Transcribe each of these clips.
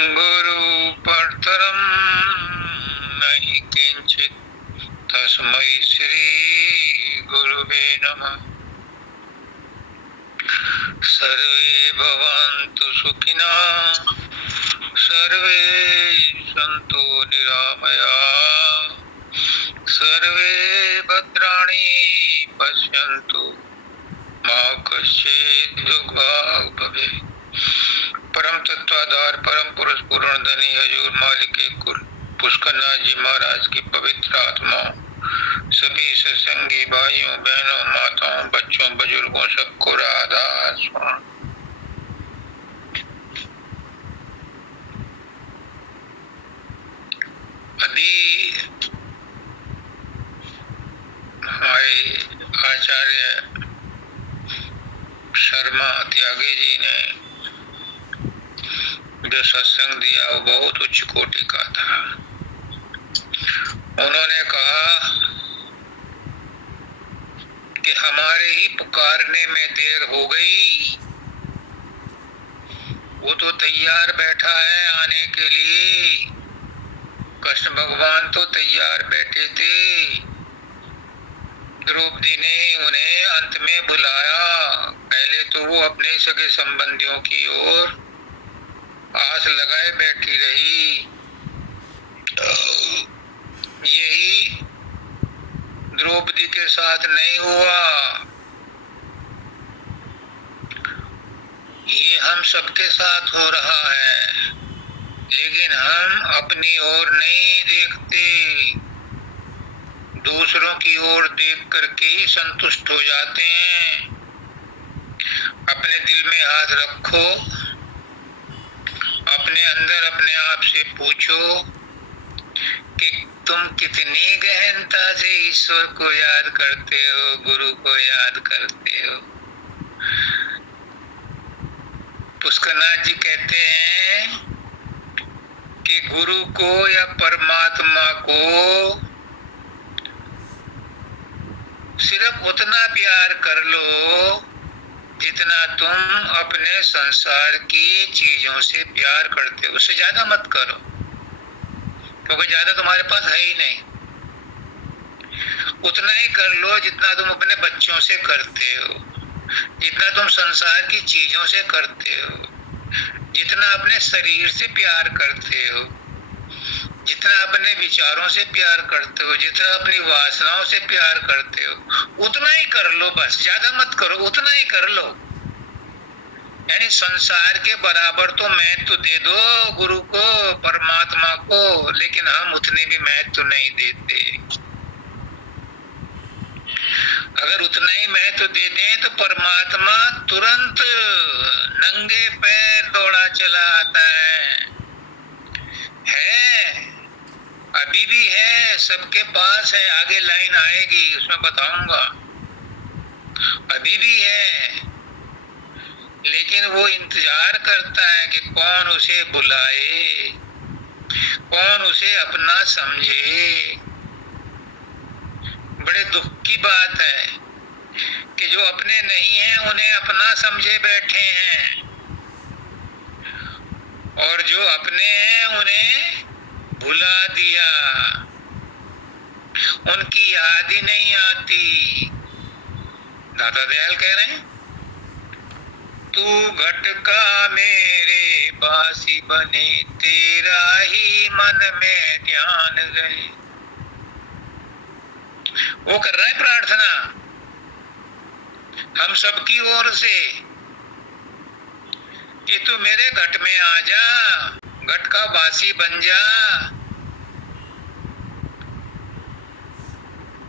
गुरु परतरम नहीं किंचित तस्मै श्री गुरुवे नमः। सर्वे भवन्तु सुखिनः, सर्वे सन्तु निरामयाः, सर्वे भद्राणि पश्यन्तु मा कश्चित् दुःखभाग् भवेत्। परम तत्वाधार परम पुरुष पूर्ण धनी हजूर मालिक कुल पुष्करनाथ जी महाराज की पवित्र आत्मा, सभी सत्संगी भाइयों बहनों माताओं बच्चों बुजुर्गों सबको राधा स्वामी। अभी हमारे आचार्य शर्मा त्यागी जी ने जो सत्संग दिया वो बहुत उच्च कोटि का था। उन्होंने कहा कि हमारे ही पुकारने में देर हो गई, वो तो तैयार बैठा है आने के लिए। कृष्ण भगवान तो तैयार बैठे थे, द्रौपदी ने उन्हें अंत में बुलाया। पहले तो वो अपने सगे संबंधियों की ओर आस लगाए बैठी रही। यही द्रौपदी के साथ नहीं हुआ। ये हम सबके साथ हो रहा है, लेकिन हम अपनी ओर नहीं देखते, दूसरों की ओर देख करके ही संतुष्ट हो जाते हैं। अपने दिल में हाथ रखो, अपने अंदर अपने आप से पूछो कि तुम कितनी गहनता से ईश्वर को याद करते हो, गुरु को याद करते हो। पुष्करनाथ जी कहते हैं कि गुरु को या परमात्मा को सिर्फ उतना प्यार कर लो जितना तुम अपने संसार की चीजों से प्यार करते हो। उससे ज्यादा मत करो, क्योंकि ज्यादा तुम्हारे पास है ही नहीं। उतना ही कर लो जितना तुम अपने बच्चों से करते हो, जितना तुम संसार की चीजों से करते हो, जितना अपने शरीर से प्यार करते हो, जितना अपने विचारों से प्यार करते हो, जितना अपनी वासनाओं से प्यार करते हो, उतना ही कर लो। बस ज्यादा मत करो, उतना ही कर लो। यानी संसार के बराबर तो महत्व दे दो गुरु को, परमात्मा को, लेकिन हम उतने भी महत्व नहीं देते। अगर उतना ही महत्व दे दें तो परमात्मा तुरंत नंगे पैर दौड़ा चला आता है, अभी भी है, सबके पास है। आगे लाइन आएगी उसमें बताऊंगा, अभी भी है, लेकिन वो इंतजार करता है कि कौन उसे बुलाए, कौन उसे अपना समझे। बड़े दुख की बात है कि जो अपने नहीं है उन्हें अपना समझे बैठे हैं, और जो अपने हैं उन्हें भुला दिया, उनकी याद ही नहीं आती। दादा दयाल कह रहे हैं, तू घटका मेरे बासी बने, तेरा ही मन में ध्यान रहे। वो कर रहे हैं प्रार्थना हम सबकी ओर से कि तू मेरे घट में आ जा, घट का वासी बन जा।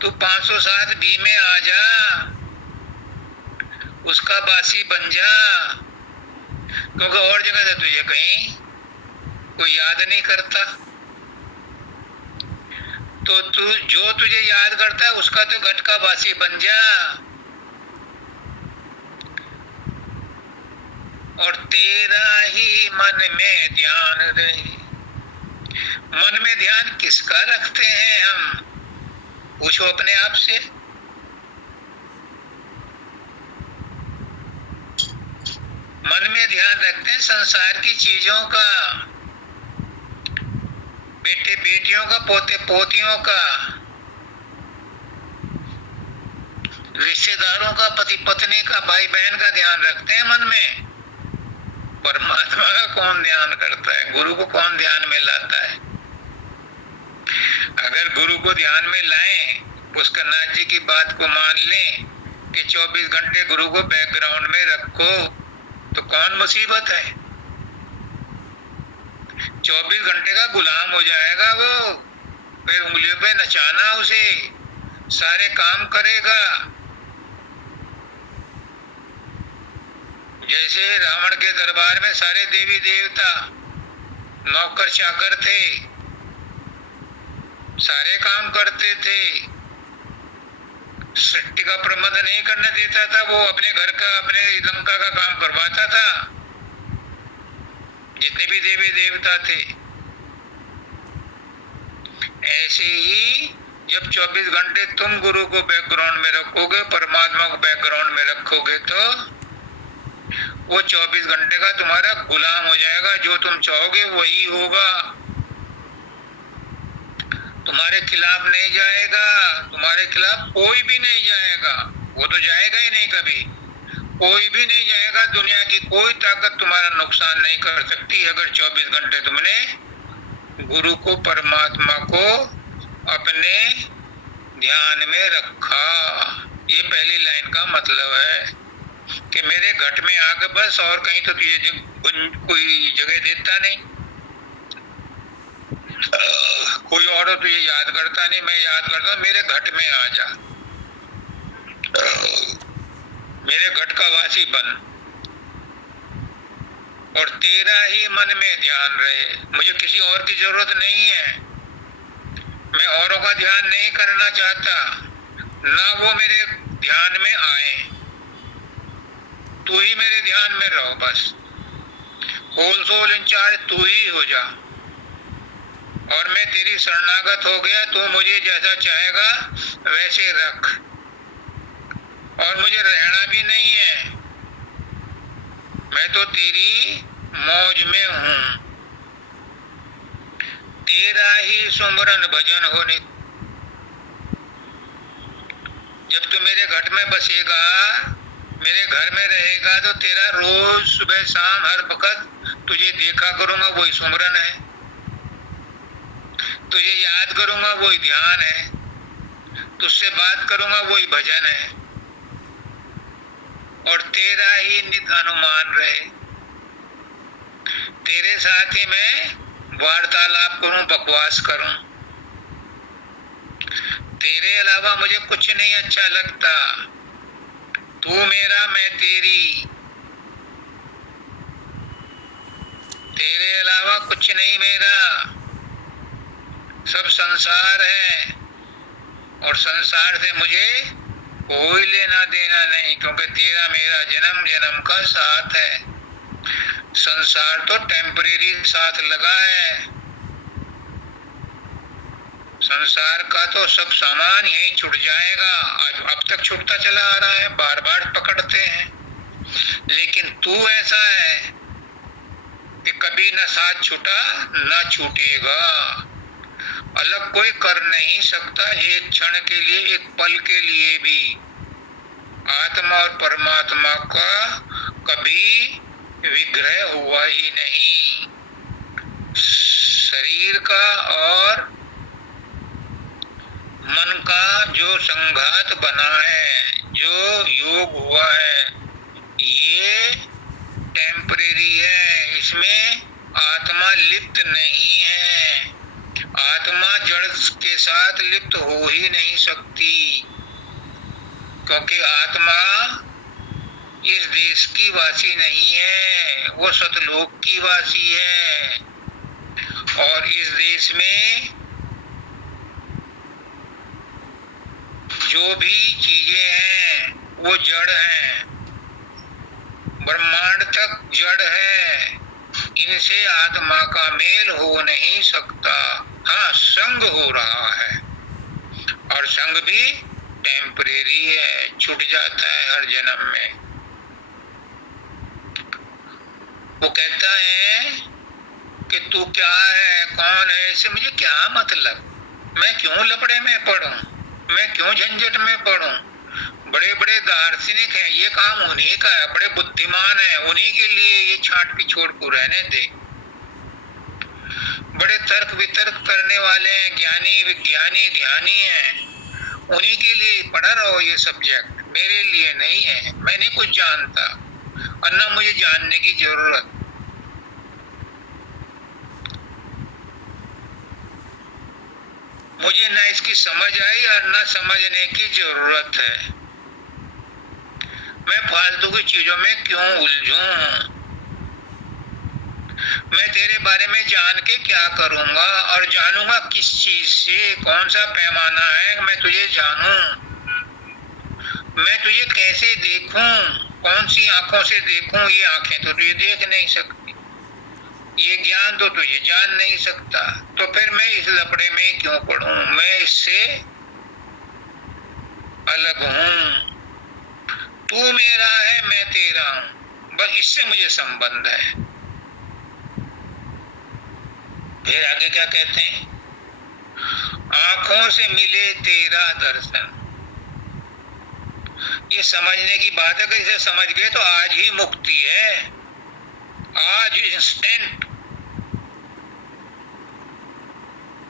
तू 507 बी में आ जा, उसका वासी बन जा, क्योंकि और जगह से तुझे कहीं कोई याद नहीं करता। तो तू जो तुझे याद करता है उसका तो घट का वासी बन जा, और तेरा ही मन में ध्यान रहे। मन में ध्यान किसका रखते हैं हम? पूछो अपने आप से। मन में ध्यान रखते हैं संसार की चीजों का, बेटे बेटियों का, पोते पोतियों का, रिश्तेदारों का, पति पत्नी का, भाई बहन का ध्यान रखते हैं मन में। परमात्मा का कौन ध्यान करता है? गुरु को कौन ध्यान में लाता है? अगर गुरु को ध्यान में लाएं, पुष्करनाथ जी की बात को मान लें कि 24 घंटे गुरु को बैकग्राउंड में रखो, तो कौन मुसीबत है? 24 घंटे का गुलाम हो जाएगा वो, फिर उंगलियों पे नचाना उसे, सारे काम करेगा। जैसे रावण के दरबार में सारे देवी देवता नौकर चाकर थे, सारे काम करते थे, सृष्टि का प्रबंध नहीं करने देता था वो, अपने घर का, अपने लंका का काम करवाता था, जितने भी देवी देवता थे। ऐसे ही जब 24 घंटे तुम गुरु को बैकग्राउंड में रखोगे, परमात्मा को बैकग्राउंड में रखोगे, तो वो 24 घंटे का तुम्हारा गुलाम हो जाएगा। जो तुम चाहोगे वही होगा, तुम्हारे खिलाफ नहीं जाएगा, तुम्हारे खिलाफ कोई भी नहीं जाएगा, वो तो जाएगा ही नहीं कभी, कोई भी नहीं जाएगा। दुनिया की कोई ताकत तुम्हारा नुकसान नहीं कर सकती अगर 24 घंटे तुमने गुरु को, परमात्मा को अपने ध्यान में रखा। ये पहली लाइन का मतलब है कि मेरे घट में आके बस, और कहीं तो तुझे कोई जगह देता नहीं, कोई और तुझे याद करता नहीं, मैं याद करता हूं, मेरे घट में आ जा, मेरे घट का वासी बन, और तेरा ही मन में ध्यान रहे। मुझे किसी और की जरूरत नहीं है, मैं औरों का ध्यान नहीं करना चाहता, ना वो मेरे ध्यान में आए, तू ही मेरे ध्यान में रहो बस, होल सोल इंचार्ज तू ही हो जा, और मैं तेरी शरणागत हो गया, तू मुझे जैसा चाहेगा वैसे रख, और मुझे रहना भी नहीं है, मैं तो तेरी मौज में हूं, तेरा ही सुमरन भजन हो नित। जब तू मेरे घट में बसेगा, मेरे घर में रहेगा, तो तेरा रोज सुबह शाम हर वक्त तुझे देखा करूंगा, वही सुमरन है, तुझे याद करूंगा वही ध्यान है, तुझसे बात करूंगा वही भजन है, और तेरा ही नित अनुमान रहे, तेरे साथ ही मैं वार्तालाप करूं, बकवास करूं, तेरे अलावा मुझे कुछ नहीं अच्छा लगता, तू मेरा मैं तेरी, तेरे अलावा कुछ नहीं मेरा, सब संसार है, और संसार से मुझे कोई लेना देना नहीं, क्योंकि तेरा मेरा जन्म जन्म का साथ है, संसार तो टेम्परेरी साथ लगा है, संसार का तो सब सामान यही छूट जाएगा, अब तक छूटता चला आ रहा है, बार बार पकड़ते हैं, लेकिन तू ऐसा है कि कभी न साथ छूटा न छूटेगा, अलग कोई कर नहीं सकता, एक क्षण के लिए, एक पल के लिए भी। आत्मा और परमात्मा का कभी विग्रह हुआ ही नहीं, शरीर का और मन का जो संघात बना है, जो योग हुआ है, ये टेम्परेरी है, इसमें आत्मा लिप्त नहीं है, आत्मा जड़ के साथ लिप्त हो ही नहीं सकती, क्योंकि आत्मा इस देश की वासी नहीं है, वो सतलोक की वासी है, और इस देश में जो भी चीजें हैं वो जड़ हैं, ब्रह्मांड तक जड़ है, इनसे आत्मा का मेल हो नहीं सकता। हाँ, संग हो रहा है, और संग भी टेम्परेरी है, छूट जाता है हर जन्म में। वो कहता है कि कि तू क्या है, कौन है, इससे मुझे क्या मतलब? मैं क्यों लफड़े में पड़ूं, मैं क्यों झंझट में पड़ूं? बड़े बड़े दार्शनिक हैं, ये काम उन्हीं का है, बड़े बुद्धिमान हैं, उन्हीं के लिए ये छांट पिछोड़ को रहने दे। बड़े तर्क वितर्क करने वाले हैं, ज्ञानी विज्ञानी ध्यानी हैं, उन्हीं के लिए पढ़ा रहो ये सब्जेक्ट, मेरे लिए नहीं है। मैं नहीं कुछ जानता और न मुझे जानने की जरूरत। मुझे न इसकी समझ आई और न समझने की जरूरत है। मैं फालतू की चीजों में क्यों उलझूं? मैं तेरे बारे में जान के क्या करूंगा, और जानूंगा किस चीज से? कौन सा पैमाना है मैं तुझे जानूं? मैं तुझे कैसे देखूं? कौन सी आंखों से देखूं? ये आंखें तो तुझे देख नहीं सकती, ये ज्ञान तो तुझे जान नहीं सकता, तो फिर मैं इस लफड़े में ही क्यों पड़ूं? मैं इससे अलग हूं, तू मेरा है, मैं तेरा हूं, बस इससे मुझे संबंध है। फिर आगे क्या कहते हैं? आंखों से मिले तेरा दर्शन। ये समझने की बात है कि इसे समझ गए तो आज ही मुक्ति है, आज इंस्टेंट।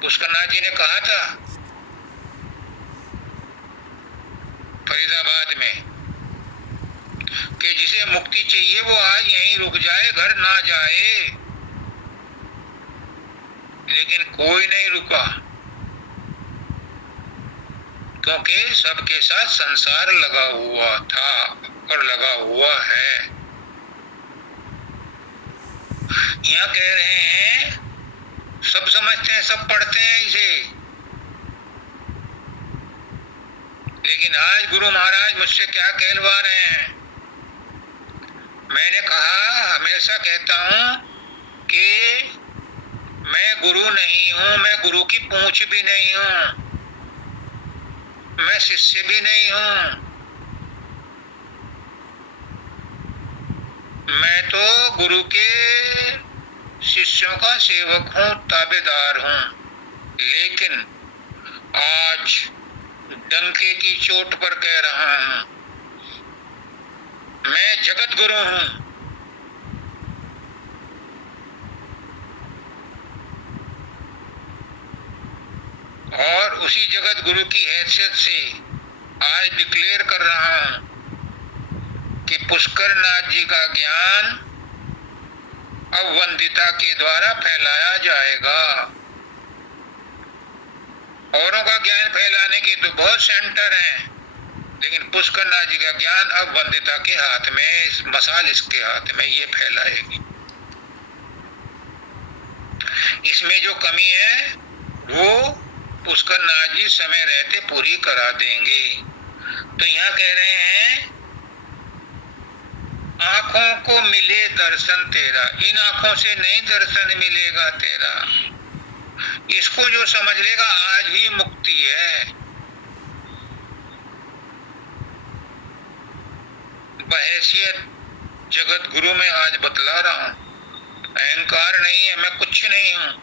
पुष्करनाथ जी ने कहा था फरीदाबाद में कि जिसे मुक्ति चाहिए वो आज यहीं रुक जाए, घर ना जाए। लेकिन कोई नहीं रुका, क्योंकि सबके साथ संसार लगा हुआ था और लगा हुआ है। यहाँ कह रहे हैं सब समझते हैं, सब पढ़ते हैं इसे, लेकिन आज गुरु महाराज मुझसे क्या कहलवा रहे हैं? मैंने कहा, हमेशा कहता हूं कि मैं गुरु नहीं हूं, मैं गुरु की पूंछ भी नहीं हूं, मैं शिष्य भी नहीं हूं, मैं तो गुरु के शिष्यों का सेवक हूं, ताबेदार हूं। लेकिन आज डंके की चोट पर कह रहा हूं, मैं जगत गुरु हूं। और उसी जगत गुरु की हैसियत से आज डिक्लेयर कर रहा हूं कि पुष्करनाथ जी का ज्ञान अब वंदिता के द्वारा फैलाया जाएगा। औरों का ज्ञान फैलाने के तो बहुत सेंटर हैं, लेकिन पुष्करनाथ जी का ज्ञान अब वंदिता के हाथ में, मसाल इसके हाथ में, ये फैलाएगी। इसमें जो कमी है वो पुष्करनाथ जी समय रहते पूरी करा देंगे। तो यहाँ कह रहे हैं आंखों को मिले दर्शन तेरा। इन आंखों से नहीं दर्शन मिलेगा तेरा, इसको जो समझ लेगा आज ही मुक्ति है। बहैसियत जगत गुरु में आज बतला रहा हूं, अहंकार नहीं है, मैं कुछ नहीं हूं,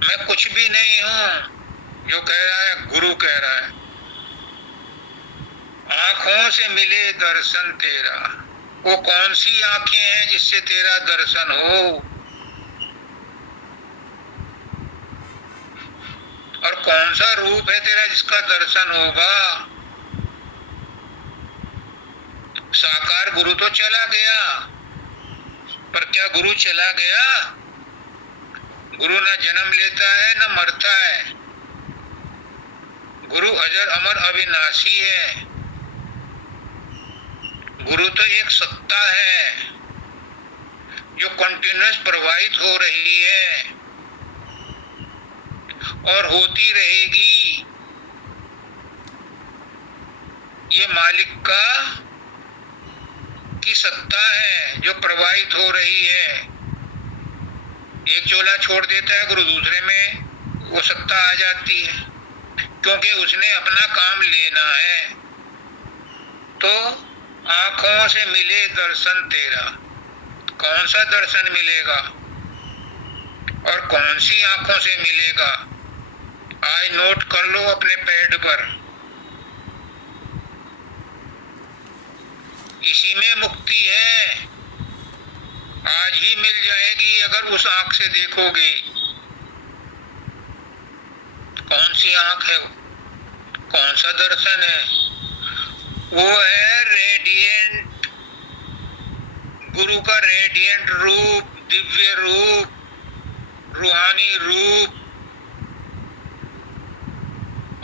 मैं कुछ भी नहीं हूं। जो कह रहा है गुरु कह रहा है, आंखों से मिले दर्शन तेरा। वो कौन सी आंखें हैं जिससे तेरा दर्शन हो, और कौन सा रूप है तेरा जिसका दर्शन होगा? साकार गुरु तो चला गया, पर क्या गुरु चला गया? गुरु न जन्म लेता है न मरता है, गुरु अजर अमर अविनाशी है। गुरु तो एक सत्ता है जो कंटिन्यूअस प्रवाहित हो रही है और होती रहेगी। ये मालिक का की सत्ता है जो प्रवाहित हो रही है। एक चोला छोड़ देता है गुरु, दूसरे में वो सत्ता आ जाती है, क्योंकि उसने अपना काम लेना है। तो आंखों से मिले दर्शन तेरा, कौन सा दर्शन मिलेगा और कौन सी आंखों से मिलेगा, आज नोट कर लो अपने पैड पर। इसी में मुक्ति है, आज ही मिल जाएगी अगर उस आंख से देखोगे। कौन सी आंख है वो, कौन सा दर्शन है? वो है रेडिएंट, गुरु का रेडिएंट रूप, दिव्य रूप, रूहानी रूप।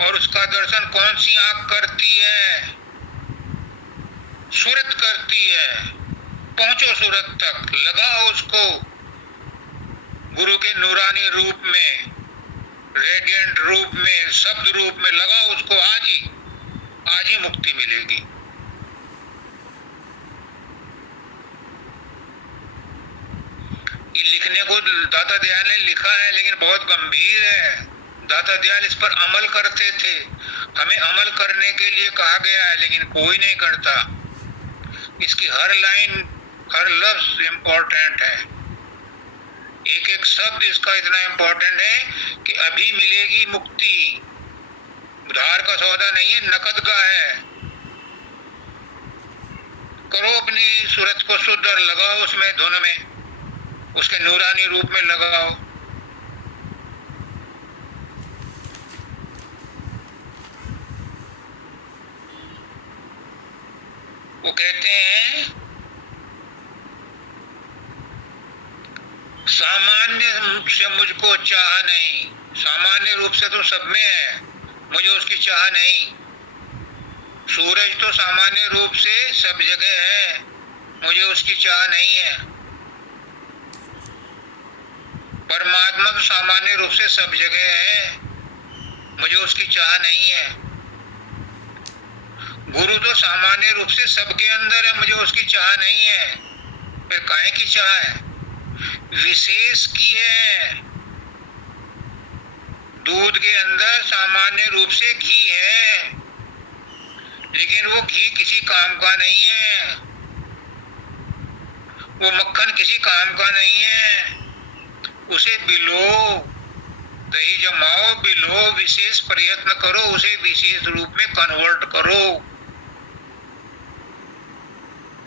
और उसका दर्शन कौन सी आंख करती है? सूरत करती है। पहुंचो सूरत तक, लगाओ उसको गुरु के नूरानी रूप में, रेडिएंट रूप में, शब्द रूप में लगाओ उसको। आज ही मुक्ति मिलेगी। ये लिखने को दाता दयाल ने लिखा है, लेकिन बहुत गंभीर है। दाता दयाल इस पर अमल करते थे। हमें अमल करने के लिए कहा गया है, लेकिन कोई नहीं करता। इसकी हर लाइन, हर लफ्ज इम्पोर्टेंट है। एक एक शब्द इसका इतना इम्पोर्टेंट है कि अभी मिलेगी मुक्ति। उधार का सौदा नहीं है, नकद का है। करो अपनी सूरत को शुद्ध और लगाओ उसमें धुन में, उसके नूरानी रूप में लगाओ। वो कहते हैं सामान्य से मुझको चाह नहीं, सामान्य रूप से तो सब में है, मुझे उसकी चाह नहीं। सूरज तो सामान्य रूप से सब जगह है, मुझे उसकी चाह नहीं है। परमात्मा तो सामान्य रूप से सब जगह है, मुझे उसकी चाह नहीं है। गुरु तो सामान्य रूप से सबके अंदर है, मुझे उसकी चाह नहीं है। फिर काहे की चाह है? विशेष की है। दूध के अंदर सामान्य रूप से घी है, लेकिन वो घी किसी काम का नहीं है, वो मक्खन किसी काम का नहीं है। उसे बिलो, दही जमाओ, बिलो, विशेष प्रयत्न करो, उसे विशेष रूप में कन्वर्ट करो,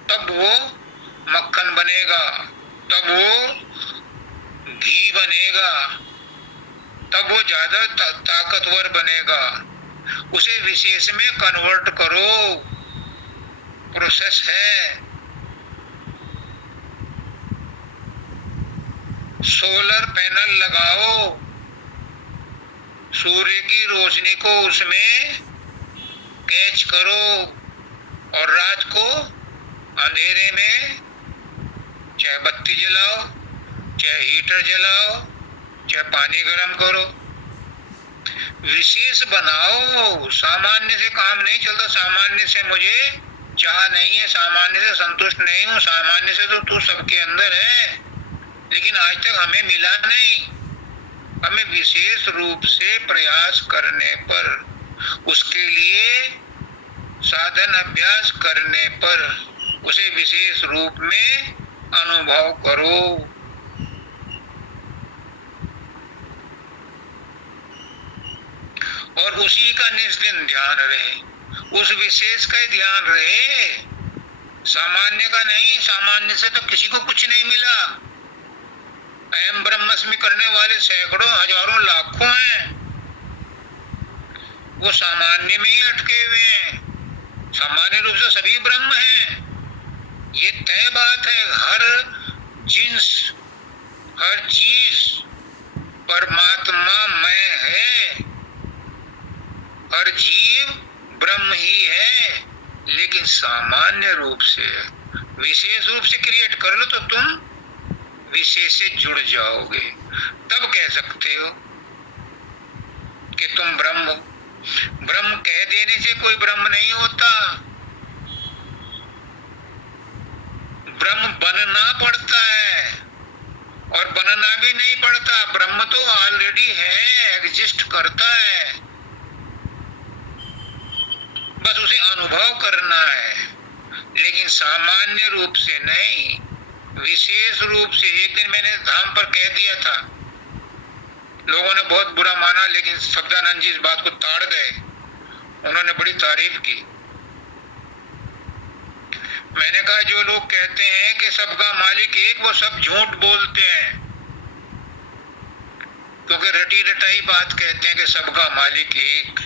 तब वो मक्खन बनेगा, तब वो घी बनेगा, तब वो ज्यादा ताकतवर बनेगा। उसे विशेष में कन्वर्ट करो, प्रोसेस है। सोलर पैनल लगाओ, सूर्य की रोशनी को उसमें कैच करो, और रात को अंधेरे में चाहे बत्ती जलाओ, चाहे हीटर जलाओ, चाहे पानी गर्म करो, विशेष बनाओ। सामान्य से काम नहीं चलता। सामान्य से मुझे चाह नहीं है, सामान्य से संतुष्ट नहीं हूँ। सामान्य से तो तू सबके अंदर है, लेकिन आज तक हमें मिला नहीं। हमें विशेष रूप से प्रयास करने पर, उसके लिए साधन अभ्यास करने पर, उसे विशेष रूप में अनुभव करो। और उसी का निस्दिन ध्यान रहे, उस विशेष का ही ध्यान रहे, सामान्य का नहीं। सामान्य से तो किसी को कुछ नहीं मिला। अहम ब्रह्मस्मि करने वाले सैकड़ों, हजारों, लाखों हैं, वो सामान्य में ही अटके हुए हैं। सामान्य रूप से सभी ब्रह्म हैं, ये तय बात है। हर जिन्स, हर चीज परमात्मा में है, हर जीव ब्रह्म ही है, लेकिन सामान्य रूप से, विशेष रूप से क्रिएट कर लो तो तुम विशेष से जुड़ जाओगे। तब कह सकते हो कि तुम ब्रह्म हो। ब्रह्म कह देने से कोई ब्रह्म नहीं होता, ब्रह्म बनना पड़ता है, और बनना भी नहीं पड़ता। ब्रह्म तो ऑलरेडी है, एग्जिस्ट करता है, बस उसे अनुभव करना है, लेकिन सामान्य रूप से नहीं। विशेष रूप से एक दिन मैंने धाम पर कह दिया था, लोगों ने बहुत बुरा माना, लेकिन शब्दानंद जी इस बात को ताड़ गए। उन्होंने बड़ी तारीफ की। मैंने कहा जो लोग कहते हैं कि सबका मालिक एक, वो सब झूठ बोलते हैं, क्योंकि रटी रटाई बात कहते हैं कि सबका मालिक एक।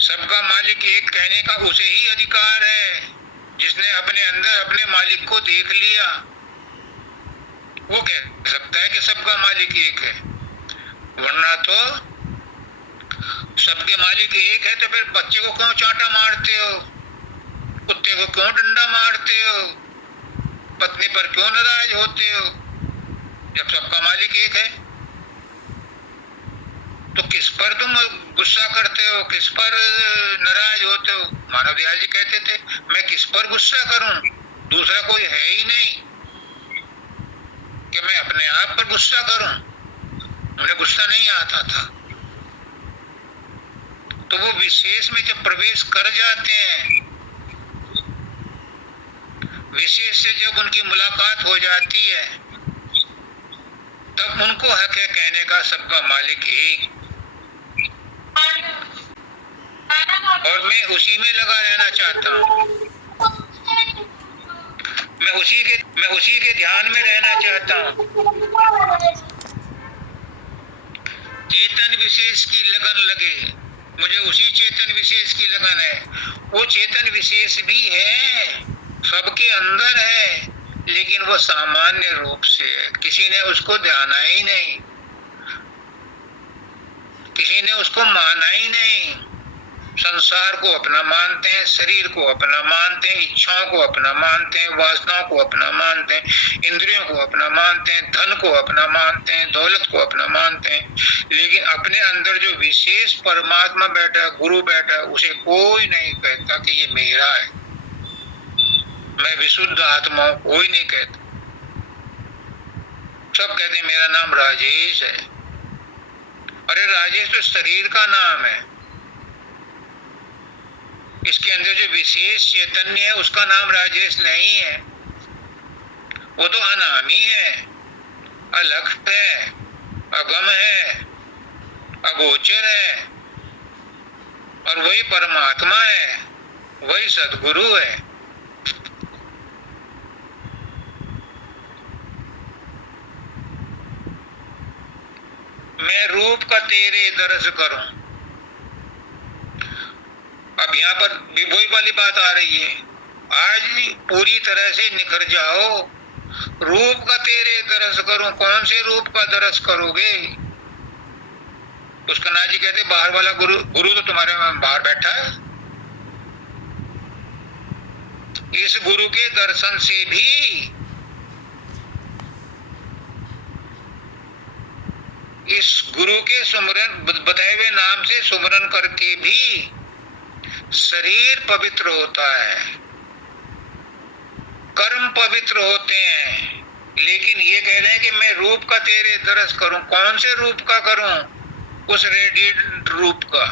सबका मालिक एक कहने का उसे ही अधिकार है जिसने अपने अंदर अपने मालिक को देख लिया। वो कह सकता है कि सबका मालिक एक है, वरना तो सबके मालिक एक है तो फिर बच्चे को क्यों चांटा मारते हो, कुत्ते को क्यों डंडा मारते हो, पत्नी पर क्यों नाराज होते हो, जब सबका मालिक एक है? तो किस पर तुम गुस्सा करते हो, किस पर नाराज होते हो? मानव दयाल जी कहते थे, मैं किस पर गुस्सा करूं, दूसरा कोई है ही नहीं कि मैं अपने आप पर गुस्सा करूं। मुझे गुस्सा नहीं आता था। तो वो विशेष में जब प्रवेश कर जाते हैं, विशेष से जब उनकी मुलाकात हो जाती है, तब उनको हक है कहने का सबका मालिक एक। और मैं उसी में लगा रहना चाहता हूँ, मैं उसी के ध्यान में रहना चाहता हूँ। चेतन विशेष की लगन लगे, मुझे उसी चेतन विशेष की लगन है। वो चेतन विशेष भी है, सबके अंदर है, लेकिन वो सामान्य रूप से है। किसी ने उसको जाना ही नहीं, किसी ने उसको माना ही नहीं। संसार को अपना मानते हैं, शरीर को अपना मानते हैं, इच्छाओं को अपना मानते हैं, वासनाओं को अपना मानते हैं, इंद्रियों को अपना मानते हैं, धन को अपना मानते हैं, दौलत को अपना मानते हैं। लेकिन अपने अंदर जो विशेष परमात्मा बैठा है, गुरु बैठा है, उसे कोई नहीं कहता कि ये मेरा है, मैं विशुद्ध आत्मा हूं, कोई नहीं कहता। सब कहते हैं मेरा नाम राजेश है। अरे राजेश तो शरीर का नाम है, इसके अंदर जो विशेष चैतन्य है उसका नाम राजेश नहीं है। वो तो अनामी है, अलग है, अगम है, अगोचर है, और वही परमात्मा है, वही सद्गुरु है। मैं रूप का तेरे दरस करूं। अब यहाँ पर भी वही वाली बात आ रही है, आज पूरी तरह से निखर जाओ। रूप का तेरे दरस करूं, कौन से रूप का दरस करोगे? पुष्करनाथ जी कहते बाहर वाला गुरु तो तुम्हारे बाहर बैठा है। इस गुरु के दर्शन से भी, इस गुरु के सुमरन बताए हुए नाम से सुमरन करके भी शरीर पवित्र होता है, कर्म पवित्र होते हैं। लेकिन ये कह रहे हैं कि मैं रूप का तेरे दरस करूं। कौन से रूप का करूं? उस रेडिएंट रूप का,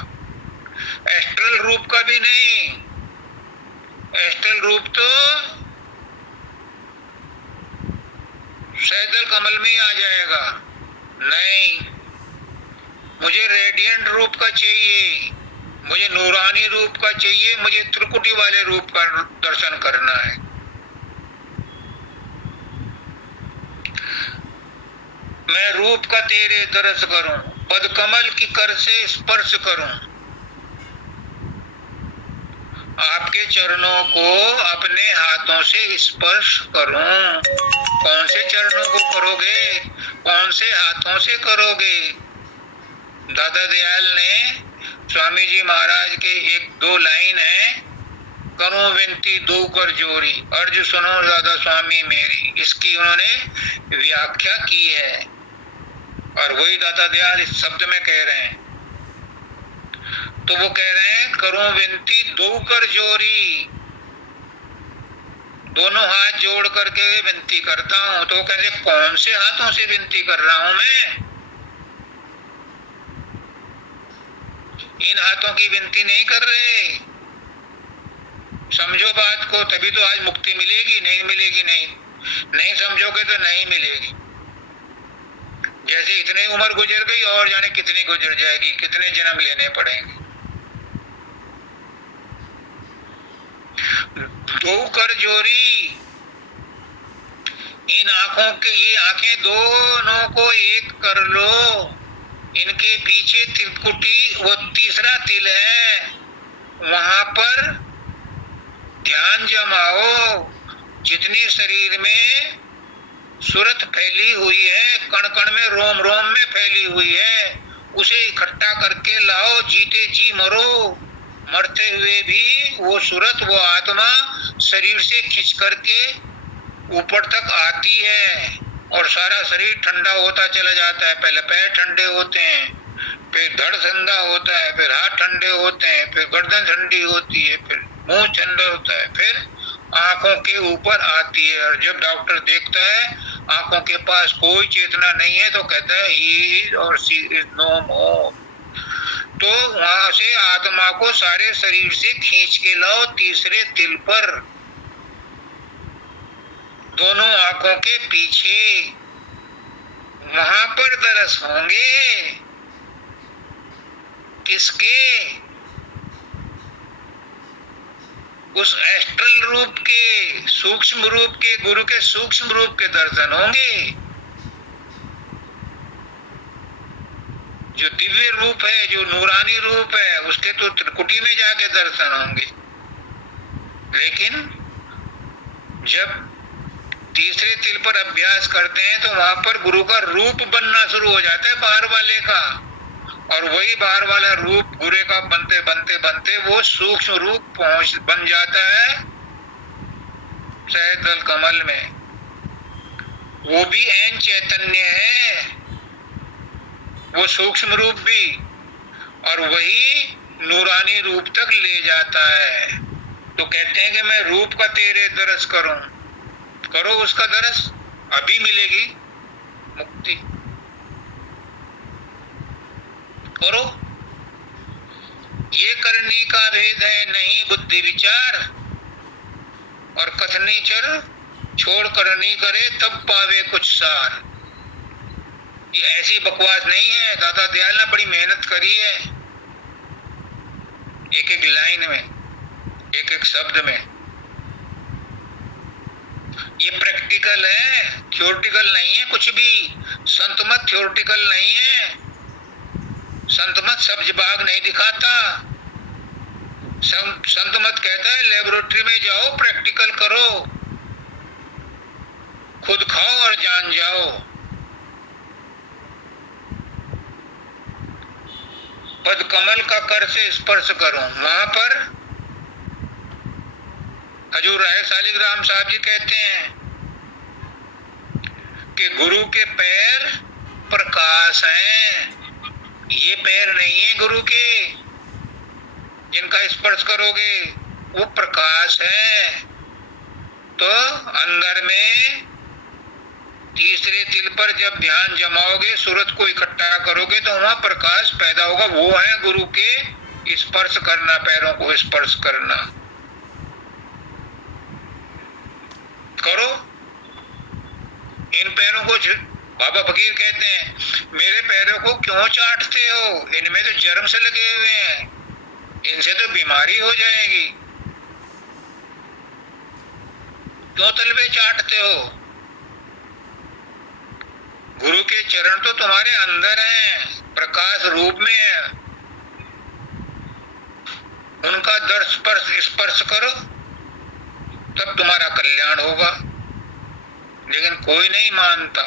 एस्ट्रल रूप का भी नहीं। एस्ट्रल रूप तो सैदल कमल में ही आ जाएगा। नहीं, मुझे रेडिएंट रूप का चाहिए, मुझे नूरानी रूप का चाहिए, मुझे त्रिकुटी वाले रूप का दर्शन करना है। मैं रूप का तेरे दरस करूं, पदकमल की कर से स्पर्श करूं, आपके चरणों को अपने हाथों से स्पर्श करूं। कौन से चरणों को करोगे, कौन से हाथों से करोगे? दादा दयाल ने, स्वामी जी महाराज के एक दो लाइन है, करूं विनती दो कर जोरी, अर्ज सुनो दादा स्वामी मेरी, इसकी उन्होंने व्याख्या की है। और वही दादा दयाल इस शब्द में कह रहे हैं। तो वो कह रहे हैं करूं विनती दो कर जोरी, दोनों हाथ जोड़ करके विनती करता हूं। तो कहते कौन से हाथों से विनती कर रहा हूं मैं? इन हाथों की विनती नहीं कर रहे, समझो बात को, तभी तो आज मुक्ति मिलेगी, नहीं मिलेगी नहीं। नहीं समझोगे तो नहीं मिलेगी। जैसे इतनी उम्र गुजर गई और जाने कितनी गुजर जाएगी, कितने जन्म लेने पड़ेंगे। दो कर जोरी, इन आंखों के, ये आंखें दोनों को एक कर लो, इनके पीछे तिलकुटी वो तीसरा तिल है, वहां पर ध्यान जमाओ। जितनी शरीर में सूरत फैली हुई है, कण कण में, रोम रोम में फैली हुई है, उसे इकट्ठा करके लाओ। जीते जी मरो, मरते हुए भी वो सूरत, वो आत्मा शरीर से खिंच करके ऊपर तक आती है और सारा शरीर ठंडा होता चला जाता है। पहले पैर ठंडे होते हैं, फिर धड़ ठंडा होता है, फिर हाथ ठंडे होते हैं, फिर गर्दन ठंडी होती है, फिर मुंह ठंडा होता है, फिर आंखों के ऊपर आती है। और जब डॉक्टर देखता है आंखों के पास कोई चेतना नहीं है तो कहता है ही इज और शी इज नो मोर। तो वहां से आत्मा को सारे शरीर से खींच के लाओ तीसरे तिल पर, दोनों आंखों के पीछे, वहां पर दरस होंगे। किसके? उस एस्ट्रल रूप के, सूक्ष्म रूप के, गुरु के सूक्ष्म रूप के दर्शन होंगे। जो दिव्य रूप है, जो नूरानी रूप है, उसके तो त्रिकुटी में जाके दर्शन होंगे। लेकिन जब तीसरे तिल पर अभ्यास करते हैं तो वहां पर गुरु का रूप बनना शुरू हो जाता है बाहर वाले का, और वही बाहर वाला रूप गुरु का बनते बनते बनते वो सूक्ष्म रूप बन जाता है सहज दल कमल में। वो भी ऐन चैतन्य है, वो सूक्ष्म रूप भी, और वही नूरानी रूप तक ले जाता है। तो कहते हैं कि मैं रूप का तेरे दरस करूं, करो उसका दरस, अभी मिलेगी मुक्ति। करो, ये करने का भेद है नहीं बुद्धि विचार, और कथनी चर छोड़ करनी करे तब पावे कुछ सार। ये ऐसी बकवास नहीं है, दादा दयाल ने बड़ी मेहनत करी है, एक एक लाइन में, एक एक शब्द में। ये प्रैक्टिकल है, थ्योरेटिकल नहीं है कुछ भी। संत मत थ्योरेटिकल नहीं है, संत मत सब्ज बाग नहीं दिखाता। संत मत कहता है लेबोरेटरी में जाओ, प्रैक्टिकल करो, खुद खाओ और जान जाओ। पद कमल का कर से स्पर्श करो, वहां पर हजूर राय शालिग्राम साहब जी कहते हैं कि गुरु के पैर प्रकाश हैं। ये पैर नहीं है गुरु के, जिनका स्पर्श करोगे वो प्रकाश है। तो अंदर में तीसरे तिल पर जब ध्यान जमाओगे, सूरत को इकट्ठा करोगे तो वहां प्रकाश पैदा होगा। वो है गुरु के स्पर्श करना, पैरों को स्पर्श करना। करो इन पैरों को। बाबा फकीर कहते हैं मेरे पैरों को क्यों चाटते हो, इनमें तो जर्म से लगे हुए हैं, इनसे तो बीमारी हो जाएगी, क्यों तलवे चाटते हो। गुरु के चरण तो तुम्हारे अंदर हैं, प्रकाश रूप में है, उनका स्पर्श करो तब तुम्हारा कल्याण होगा। लेकिन कोई नहीं मानता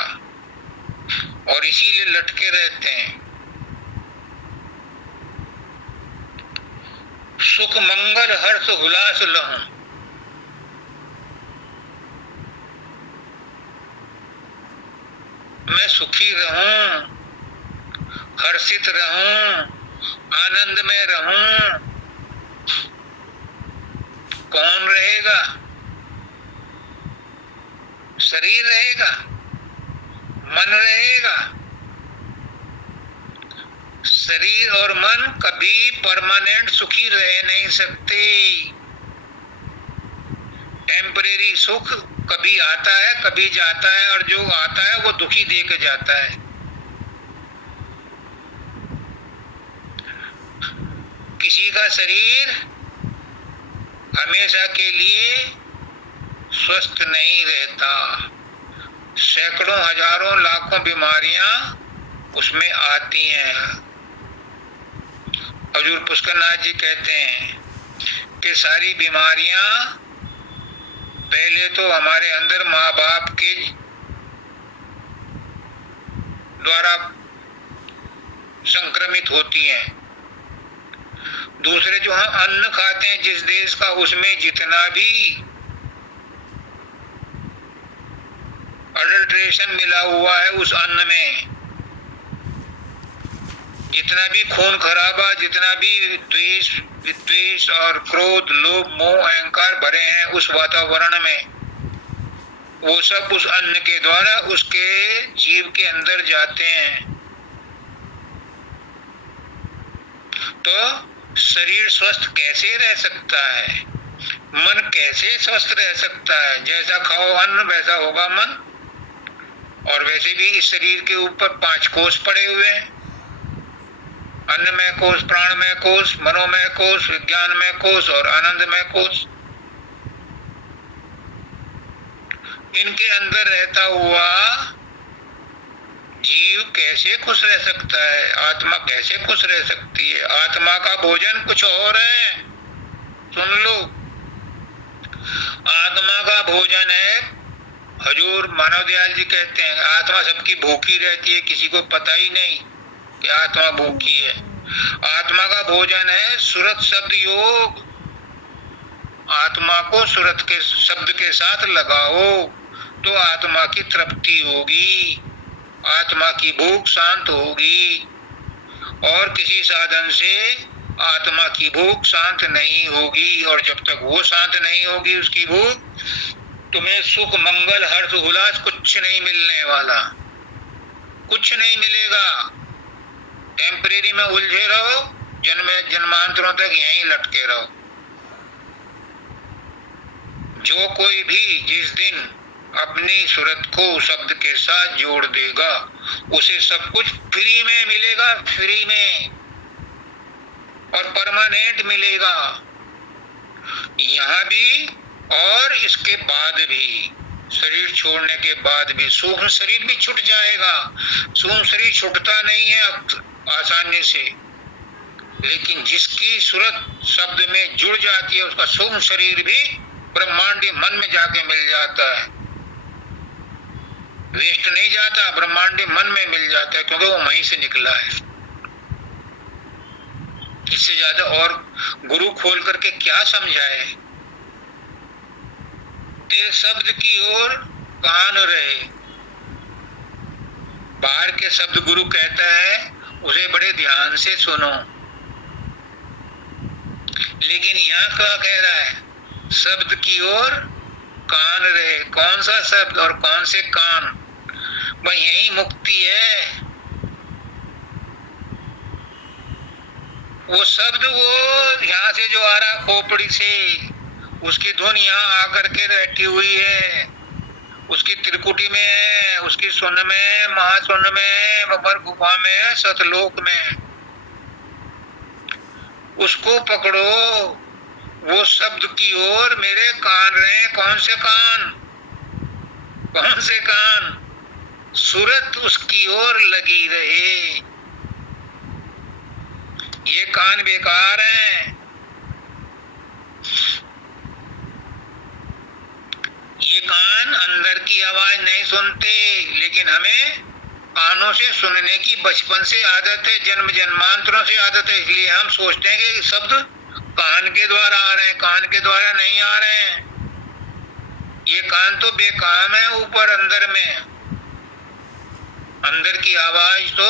और इसीलिए लटके रहते हैं। सुख मंगल हर्ष उल्लास लहूं, मैं सुखी रहूं, हर्षित रहूं, आनंद में रहूं। कौन रहेगा? शरीर रहेगा, मन रहेगा। शरीर और मन कभी परमानेंट सुखी रह नहीं सकते। टेम्परेरी सुख कभी आता है कभी जाता है, और जो आता है वो दुखी दे के जाता है। किसी का शरीर हमेशा के लिए स्वस्थ नहीं रहता, सैकड़ों हजारों लाखों बीमारियां उसमें आती हैं। हजूर पुष्करनाथ जी कहते हैं कि सारी बीमारियां पहले तो हमारे अंदर माँ बाप के द्वारा संक्रमित होती हैं। दूसरे जो हम अन्न खाते हैं जिस देश का, उसमें जितना भी अडल्ट्रेशन मिला हुआ है उस अन्न में, जितना भी खून खराबा, जितना भी द्वेष विद्वेष और क्रोध लोभ मोह अहंकार भरे हैं उस वातावरण में, वो सब उस अन्न के द्वारा उसके जीव के अंदर जाते हैं। तो शरीर स्वस्थ कैसे रह सकता है, मन कैसे स्वस्थ रह सकता है? जैसा खाओ अन्न वैसा होगा मन। और वैसे भी इस शरीर के ऊपर 5 कोष पड़े हुए हैं, अन्नमय कोष, प्राणमय कोष, मनोमय कोष, विज्ञानमय कोष और आनंदमय कोष। इनके अंदर रहता हुआ जीव कैसे खुश रह सकता है, आत्मा कैसे खुश रह सकती है? आत्मा का भोजन कुछ और है, सुन लो। आत्मा का भोजन है, हजूर मानव दयाल जी कहते हैं, आत्मा सबकी भूखी रहती है, किसी को पता ही नहीं कि आत्मा भूखी है। आत्मा का भोजन है सुरत शब्द योग। आत्मा को सुरत के शब्द के साथ लगाओ तो आत्मा की तृप्ति होगी, आत्मा की भूख शांत होगी। और किसी साधन से आत्मा की भूख शांत नहीं होगी, और जब तक वो शांत नहीं होगी उसकी भूख, तुम्हें सुख मंगल हर्ष उल्लास कुछ नहीं मिलने वाला, कुछ नहीं मिलेगा। टेम्परेरी में उलझे रहो, जन्मांतरों तक यहीं लटके रहो। जो कोई भी जिस दिन अपनी सूरत को शब्द के साथ जोड़ देगा उसे सब कुछ फ्री में मिलेगा, फ्री में, और परमानेंट मिलेगा। यहाँ भी और इसके बाद भी, शरीर छोड़ने के बाद भी सूक्ष्म शरीर भी छूट जाएगा। सूक्ष्म शरीर छूटता नहीं है आसानी से, लेकिन जिसकी सूरत शब्द में जुड़ जाती है उसका सूक्ष्म शरीर भी ब्रह्मांडी मन में जाके मिल जाता है। वेस्ट नहीं जाता, ब्रह्मांडी मन में मिल जाता है, क्योंकि वो वहीं से निकला है। इससे ज्यादा और गुरु खोल करके क्या समझाए? तेरे शब्द की ओर कान रहे। बाहर के शब्द गुरु कहता है उसे बड़े ध्यान से सुनो, लेकिन यहाँ क्या कह रहा है? शब्द की ओर कान रहे। कौन सा शब्द और कौन से कान? वह यही मुक्ति है। वो शब्द वो यहाँ से जो आ रहा खोपड़ी से, उसकी धुन यहाँ आकर के बैठी हुई है, उसकी त्रिकुटी में है, उसकी सुन में, महासुन में, बबर गुफा में, सतलोक में। उसको पकड़ो, वो शब्द की ओर मेरे कान रहे। कौन से कान? कौन से कान? सूरत उसकी ओर लगी रहे। ये कान बेकार हैं। ये कान अंदर की आवाज नहीं सुनते, लेकिन हमें कानों से सुनने की बचपन से आदत है, जन्म जन्मांतरों से आदत है। इसलिए हम सोचते हैं कि शब्द कान के द्वारा आ रहे हैं, कान के द्वारा नहीं आ रहे हैं। ये कान तो बेकाम है ऊपर अंदर में। अंदर की आवाज तो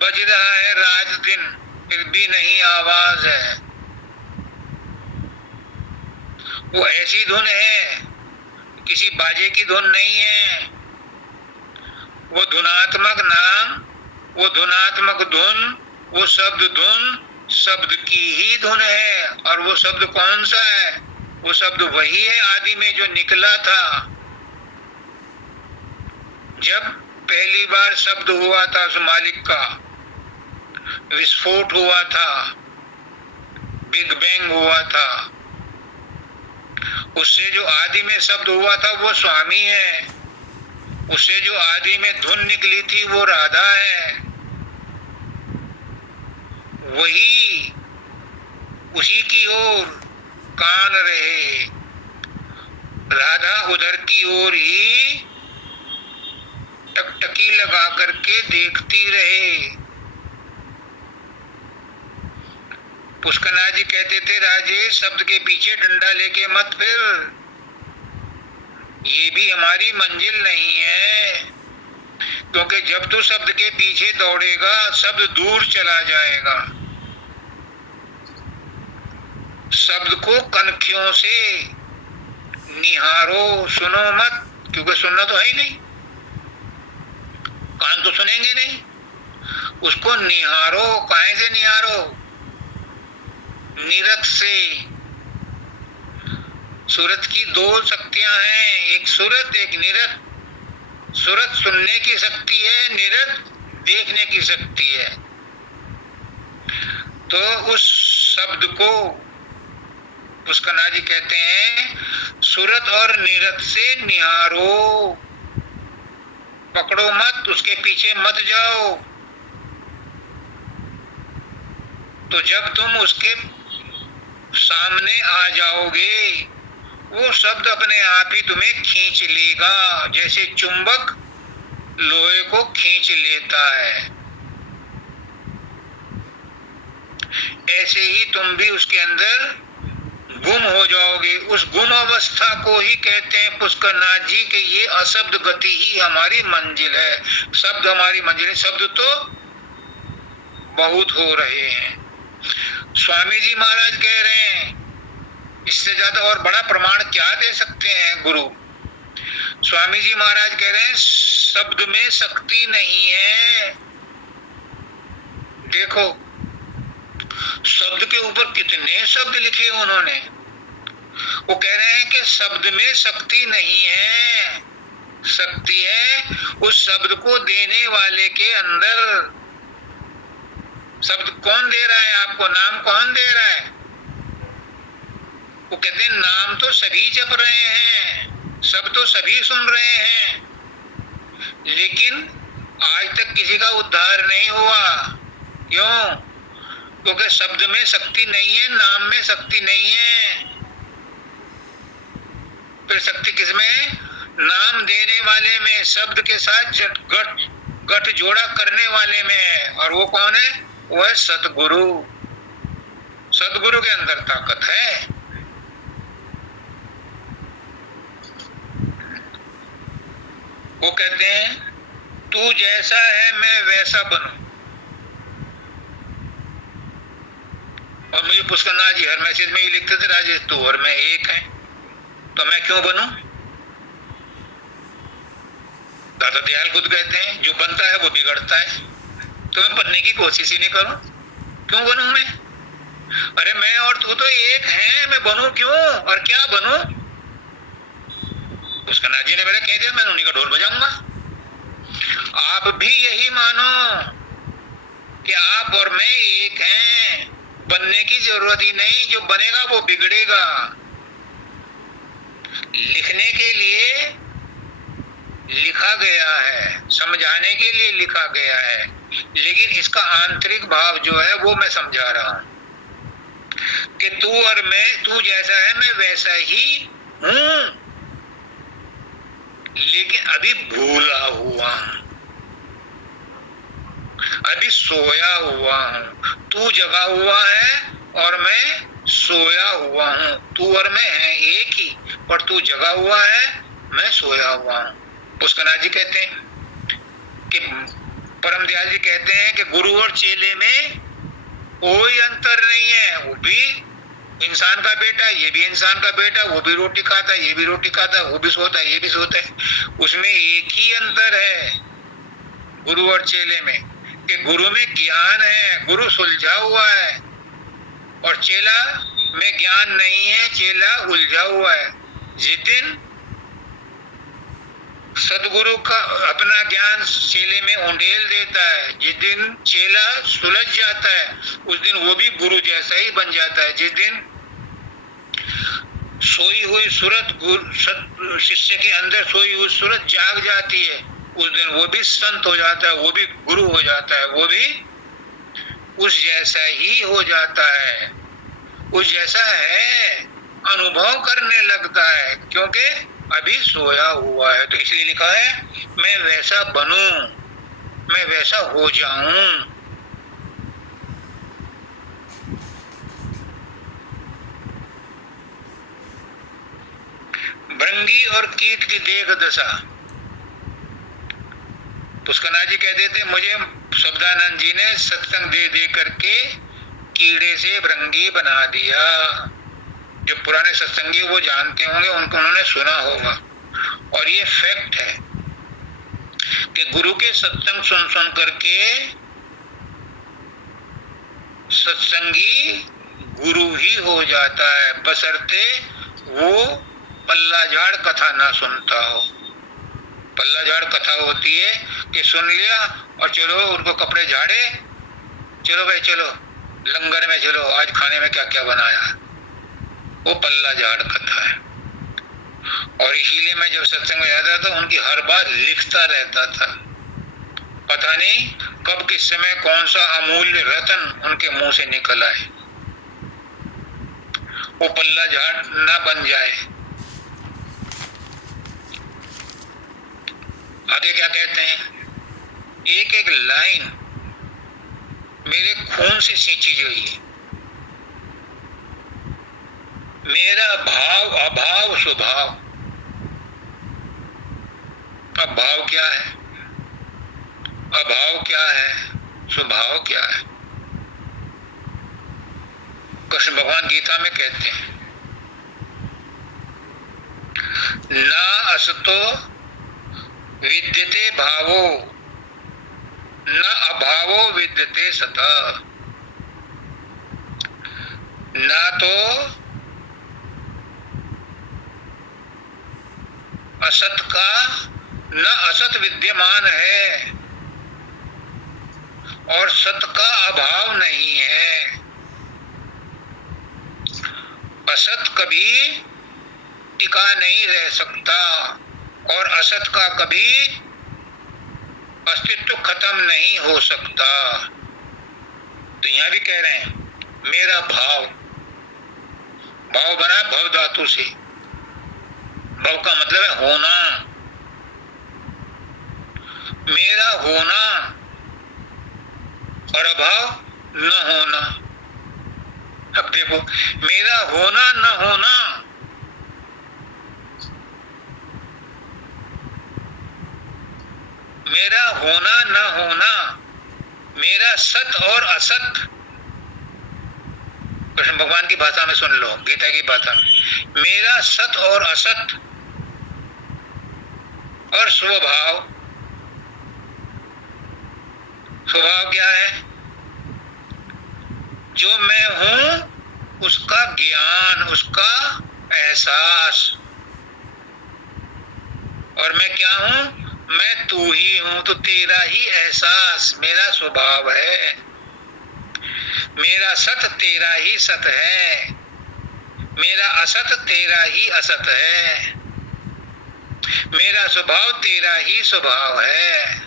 बज रहा है रात दिन, फिर भी नहीं आवाज है। वो ऐसी धुन है, किसी बाजे की धुन नहीं है। वो धुनात्मक नाम, वो धुनात्मक धुन, वो शब्द धुन शब्द की ही धुन है। और वो शब्द कौन सा है? वो शब्द वही है आदि में जो निकला था। जब पहली बार शब्द हुआ था उस मालिक का, विस्फोट हुआ था, बिग बैंग हुआ था, उससे जो आदि में शब्द हुआ था वो स्वामी है। उससे जो आदि में धुन निकली थी वो राधा है। वही उसी की ओर कान रहे, राधा उधर की ओर ही टकटकी लगा करके देखती रहे। पुष्कना जी कहते थे, राजेश शब्द के पीछे डंडा लेके मत फिर, ये भी हमारी मंजिल नहीं है। क्योंकि जब तू शब्द के पीछे दौड़ेगा शब्द दूर चला जाएगा। शब्द को कनखियों से निहारो, सुनो मत, क्योंकि सुनना तो है ही नहीं, कान तो सुनेंगे नहीं। उसको निहारो। काहे से निहारो? निरत से। सूरत की दो शक्तियां हैं, एक सुरत एक निरत। सुरत सुनने की शक्ति है, निरत देखने की शक्ति है। तो उस शब्द को पुष्कना जी कहते हैं, सुरत और निरत से निहारो, पकड़ो मत, उसके पीछे मत जाओ। तो जब तुम उसके सामने आ जाओगे वो शब्द अपने आप ही तुम्हें खींच लेगा, जैसे चुंबक लोहे को खींच लेता है। ऐसे ही तुम भी उसके अंदर गुम हो जाओगे। उस गुम अवस्था को ही कहते हैं पुष्करनाथ जी के ये अशब्द गति ही हमारी मंजिल है। शब्द हमारी मंजिल है। शब्द तो बहुत हो रहे हैं। स्वामी जी महाराज कह रहे हैं, इससे ज्यादा और बड़ा प्रमाण क्या दे सकते हैं गुरु। स्वामी जी महाराज कह रहे हैं, शब्द में शक्ति नहीं है। देखो शब्द के ऊपर कितने शब्द लिखे उन्होंने। वो कह रहे हैं कि शब्द में शक्ति नहीं है, शक्ति है उस शब्द को देने वाले के अंदर। शब्द कौन दे रहा है आपको? नाम कौन दे रहा है? वो कहते हैं नाम तो सभी जप रहे हैं, सब तो सभी सुन रहे हैं, लेकिन आज तक किसी का उद्धार नहीं हुआ। क्यों? क्योंकि शब्द में शक्ति नहीं है, नाम में शक्ति नहीं है। फिर शक्ति किसमें? नाम देने वाले में, शब्द के साथ गठ जोड़ा करने वाले में है। और वो कौन है? वो है सतगुरु। सतगुरु के अंदर ताकत है। वो कहते हैं, तू जैसा है मैं वैसा बनूं। और मुझे पुष्करनाथ जी हर मैसेज में ही लिखते थे, राजेश तू और मैं एक हैं, तो मैं क्यों बनूं? दादा दयाल खुद कहते हैं, जो बनता है वो बिगड़ता है। तो मैं बनने की कोशिश ही नहीं करूं, क्यों बनूं मैं? अरे मैं और तू तो एक हैं, मैं बनूं क्यों और क्या बनूं? पुष्करनाथ जी ने मेरा कह दिया, मैं उन्हीं का ढोल बजाऊंगा। आप भी यही मानो कि आप और मैं एक हैं, बनने की जरूरत ही नहीं। जो बनेगा वो बिगड़ेगा। लिखने के लिए लिखा गया है, समझाने के लिए लिखा गया है, लेकिन इसका आंतरिक भाव जो है वो मैं समझा रहा हूं कि तू और मैं, तू जैसा है मैं वैसा ही हूं, लेकिन अभी भूला हुआ हूं, अभी सोया हुआ हूं। तू जगा हुआ है और मैं सोया हुआ हूं। तू और मैं है एक ही, और तू जगा हुआ है, मैं सोया हुआ हूं। पुष्करनाथ जी कहते हैं कि परम दयाल जी कहते हैं कि गुरु और चेले में कोई अंतर नहीं है। वो भी इंसान का बेटा, ये भी इंसान का बेटा, वो भी रोटी खाता है, ये भी रोटी खाता है, वो भी सोता है, ये भी सोता है। उसमें एक ही अंतर है गुरु और चेले में, कि गुरु में ज्ञान है, गुरु सुलझा हुआ है, और चेला में ज्ञान नहीं है, चेला उलझा हुआ है। जिस दिन सदगुरु का अपना ज्ञान चेले में उंडेल देता है, जिस दिन चेला सुलझ जाता है, उस दिन वो भी गुरु जैसा ही बन जाता है। जिस दिन सोई हुई सूरत शिष्य के अंदर सोई हुई सूरत जाग जाती है, उस दिन वो भी संत हो जाता है, वो भी गुरु हो जाता है, वो भी उस जैसा ही हो जाता है, उस जैसा है, अनुभव करने लगता है, क्योंकि अभी सोया हुआ है। तो इसलिए लिखा है मैं वैसा बनूं, मैं वैसा हो जाऊं। भृंगी और कीट की देख दशा। पुष्कना जी कहते थे मुझे शब्दानंद जी ने सत्संग दे दे करके कीड़े से भृंगी बना दिया। जो पुराने सत्संगी वो जानते होंगे, उनको उन्होंने सुना होगा, और ये फैक्ट है कि गुरु के सत्संग सुन सुन करके सत्संगी गुरु ही हो जाता है, बशर्ते वो पल्ला झाड़ कथा ना सुनता हो। पल्ला झाड़ कथा होती है कि सुन लिया और चलो उनको कपड़े झाड़े, चलो भाई चलो लंगर में, चलो आज खाने में क्या क्या बनाया, वो पल्ला झाड़ कथा है। और इसीलिए मैं जब सत्संग में जाता था उनकी हर बात लिखता रहता था। पता नहीं कब किस समय कौन सा अमूल्य रत्न उनके मुंह से निकल आए, वो पल्ला झाड़ ना बन जाए। आगे क्या कहते हैं, एक एक लाइन मेरे खून से सींची गई है। मेरा भाव अभाव स्वभाव। अब भाव क्या है, अभाव क्या है, स्वभाव क्या है? कृष्ण भगवान गीता में कहते हैं ना असतो विद्यते भावो न अभावो विद्यते सतः। ना तो असत का न असत विद्यमान है, और सत का अभाव नहीं है। असत कभी टिका नहीं रह सकता, और असत का कभी अस्तित्व खत्म नहीं हो सकता। तो यहां भी कह रहे हैं मेरा भाव, भाव बना भव धातु से, भव का मतलब है होना, मेरा होना और अभाव न होना। अब देखो मेरा होना न होना, मेरा होना न होना, मेरा सत और असत। कृष्ण भगवान की भाषा में सुन लो, गीता की भाषा में, मेरा सत और असत और स्वभाव। स्वभाव क्या है, जो मैं हूं उसका ज्ञान, उसका एहसास। और मैं क्या हूं, मैं तू ही हूं, तो तेरा ही एहसास मेरा स्वभाव है। मेरा सत तेरा ही सत है, मेरा असत तेरा ही असत है, मेरा स्वभाव तेरा ही स्वभाव है।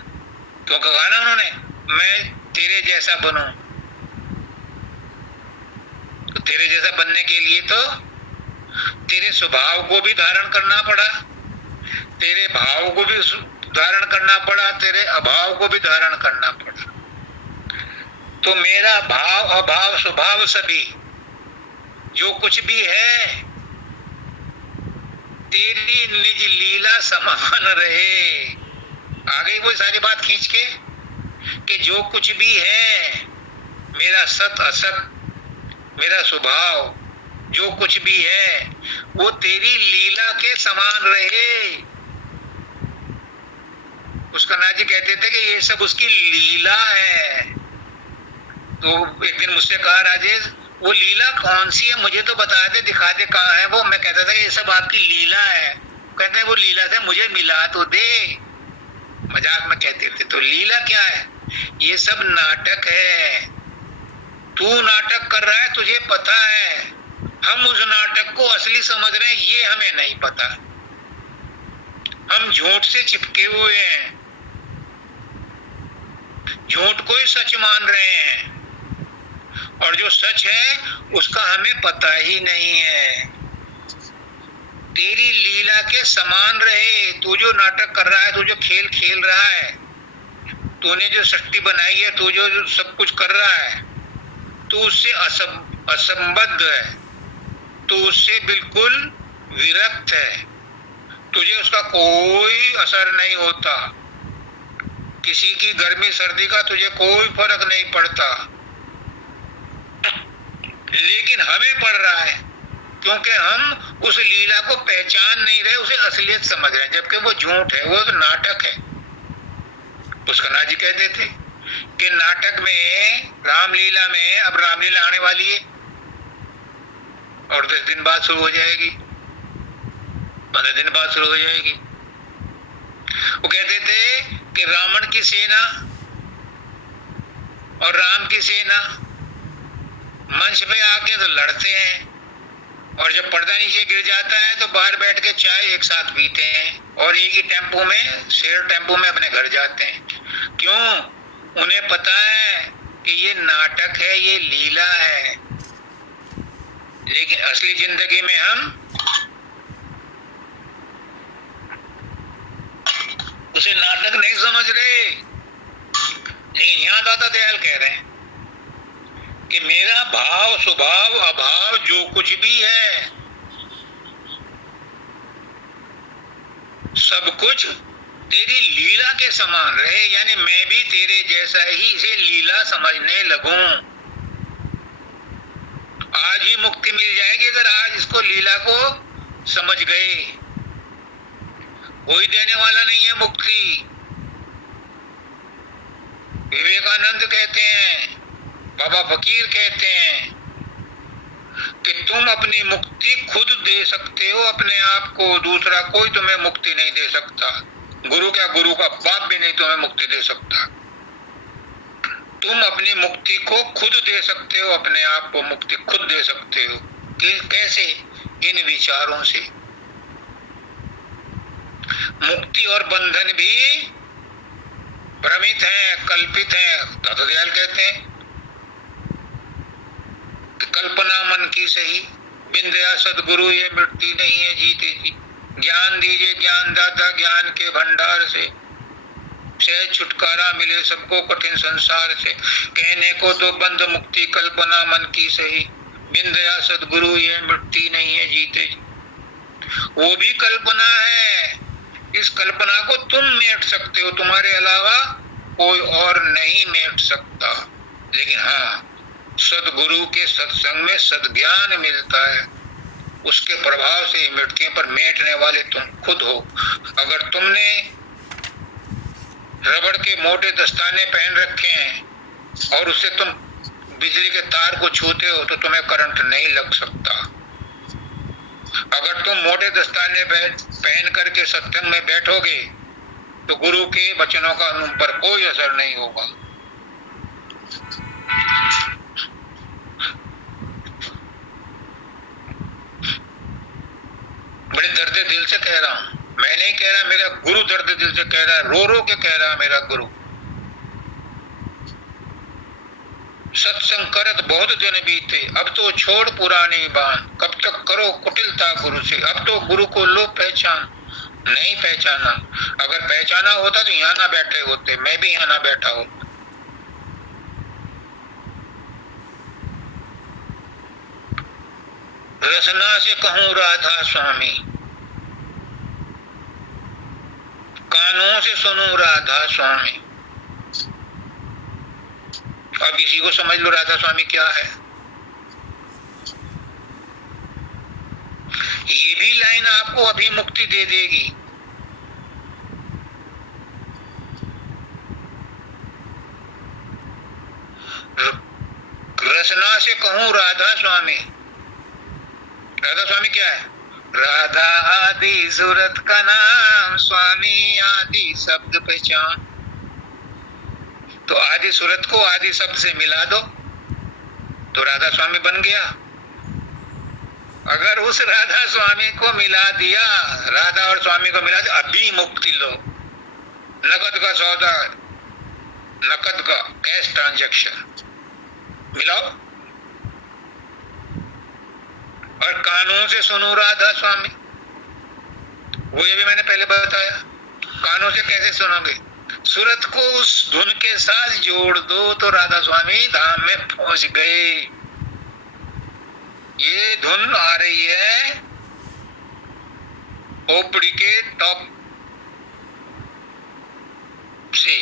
क्यों कहा ना उन्होंने मैं तेरे जैसा बनूं। तो तेरे जैसा बनने के लिए तो तेरे स्वभाव को भी धारण करना पड़ा, तेरे भाव को भी धारण करना पड़ा, तेरे अभाव को भी धारण करना पड़ा। तो मेरा भाव अभाव स्वभाव सभी जो कुछ भी है तेरी निज लीला समान रहे। आ गई वो सारी बात खींच के कि जो कुछ भी है, मेरा सत असत, मेरा स्वभाव जो कुछ भी है वो तेरी लीला के समान रहे। पुष्करनाथ जी कहते थे कि ये सब उसकी लीला है। तो एक दिन मुझसे कहा, राजेश वो लीला कौन सी है, मुझे तो बता दे, दिखा दे कहाँ है वो। मैं कहता था ये सब आपकी लीला है। कहते हैं वो लीला से मुझे मिला तो दे, मजाक में कहते थे। तो लीला क्या है, ये सब नाटक है। तू नाटक कर रहा है, तुझे पता है, हम उस नाटक को असली समझ रहे हैं, ये हमें नहीं पता। हम झूठ से चिपके हुए हैं, झूठ को ही सच मान रहे हैं, और जो सच है उसका हमें पता ही नहीं है। तेरी लीला के समान रहे, तू जो नाटक कर रहा है, तू जो खेल खेल रहा है, तूने जो सृष्टि बनाई है, तू जो सब कुछ कर रहा है, तू उससे असंबद्ध है, तू उससे बिल्कुल विरक्त है, तुझे उसका कोई असर नहीं होता, किसी की गर्मी सर्दी का तुझे कोई फर्क नहीं पड़ता। लेकिन हमें पड़ रहा है, क्योंकि हम उस लीला को पहचान नहीं रहे, उसे असलियत समझ रहे हैं, जबकि वो झूठ है, वो तो नाटक है। पुष्करनाथ जी कहते थे कि नाटक में, रामलीला में, अब रामलीला आने वाली है और 10 दिन बाद शुरू हो जाएगी, 15 दिन बाद शुरू हो जाएगी। वो कहते थे कि रावण की सेना और राम की सेना मंच पे आके तो लड़ते हैं, और जब पर्दा नीचे गिर जाता है तो बाहर बैठ के चाय एक साथ पीते हैं, और एक ही टेम्पो में, शेयर टेम्पो में अपने घर जाते हैं। क्यों? उन्हें पता है कि ये नाटक है, ये लीला है। लेकिन असली जिंदगी में हम उसे नाटक नहीं समझ रहे। लेकिन यहां दाता दयाल कह रहे हैं कि मेरा भाव, स्वभाव, अभाव जो कुछ भी है, सब कुछ तेरी लीला के समान रहे, यानी मैं भी तेरे जैसा ही इसे लीला समझने लगूं। आज ही मुक्ति मिल जाएगी अगर आज इसको, लीला को समझ गए। कोई देने वाला नहीं है मुक्ति। विवेकानंद कहते हैं, बाबा फकीर कहते हैं कि तुम अपनी मुक्ति खुद दे सकते हो अपने आप को, दूसरा कोई तुम्हें मुक्ति नहीं दे सकता। गुरु क्या, गुरु का बाप भी नहीं तुम्हें मुक्ति दे सकता। तुम अपनी मुक्ति को खुद दे सकते हो, अपने आप को मुक्ति खुद दे सकते हो। कैसे? इन विचारों से। मुक्ति और बंधन भी भ्रमित है, कल्पित है। दाता दयाल कहते हैं कि कल्पना मन की सही, बिन दया सदगुरु ये मिटती नहीं है जीते जी। ज्ञान दीजिए ज्ञानदाता, ज्ञान के भंडार से सहज छुटकारा मिले सबको कठिन संसार से। कहने को तो बंध मुक्ति कल्पना मन की सही, बिन दया सदगुरु ये मिटती नहीं है जीते जी। वो भी कल्पना है, इस कल्पना को तुम मेट सकते हो, तुम्हारे अलावा कोई और नहीं मेट सकता। लेकिन हाँ, सदगुरु के सत्संग में सद्ज्ञान मिलता है, उसके प्रभाव से ही मिटती है, पर मेटने वाले तुम खुद हो। अगर तुमने रबड़ के मोटे दस्ताने पहन रखे हैं और उससे तुम बिजली के तार को छूते हो तो तुम्हें करंट नहीं लग सकता। अगर तुम मोटे दस्ताने पहन करके सत्संग में बैठोगे तो गुरु के वचनों का तुम पर कोई असर नहीं होगा। बड़े दर्द दिल से कह रहा हूं, मैं नहीं कह रहा, मेरा गुरु दर्द दिल से कह रहा है, रो रो के कह रहा है मेरा गुरु। सत्संग करत बहुत दिन बीते, अब तो छोड़ पुरानी बात, कब तक करो कुटिलता गुरु से। अब तो गुरु को लो पहचान, नहीं पहचाना। अगर पहचाना होता तो यहाँ ना बैठे होते, मैं भी यहाँ ना बैठा होता। रसना से कहूं राधा स्वामी, कानों से सुनूं राधा स्वामी। अब इसी को समझ लो राधा स्वामी क्या है। ये भी लाइन आपको अभी मुक्ति दे देगी। रसना से कहूं राधा स्वामी। राधा स्वामी क्या है? राधा आदि सूरत का नाम, स्वामी आदि शब्द पहचान। तो आदि सूरत को आदि शब्द से मिला दो तो राधा स्वामी बन गया। अगर उस राधा स्वामी को मिला दिया, राधा और स्वामी को मिला दिया, अभी मुक्ति लो। नकद का सौदा, नकद का कैश ट्रांजैक्शन मिलाओ। और कानून से सुनो राधा स्वामी, वो ये भी मैंने पहले बताया। कानून से कैसे सुनोगे? सूरत को उस धुन के साथ जोड़ दो तो राधा स्वामी धाम में पहुंच गए। ये धुन आ रही है ओपड़ी के टॉप से,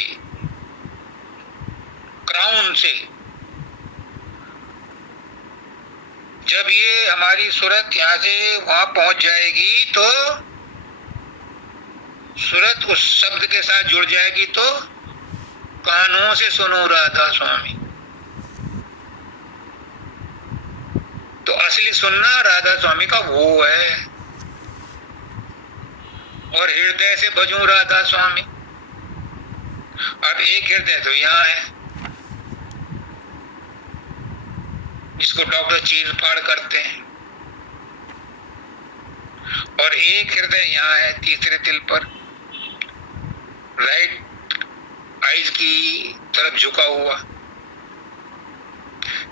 क्राउन से। जब ये हमारी सूरत यहाँ से वहां पहुंच जाएगी तो सूरत उस शब्द के साथ जुड़ जाएगी तो कानों से सुनो राधा स्वामी। तो असली सुनना राधा स्वामी का वो है। और हृदय से भजूं राधा स्वामी। अब एक हृदय तो यहाँ है जिसको डॉक्टर चीर फाड़ करते हैं, और एक हृदय यहाँ है तीसरे तिल पर, राइट आइज की तरफ झुका हुआ।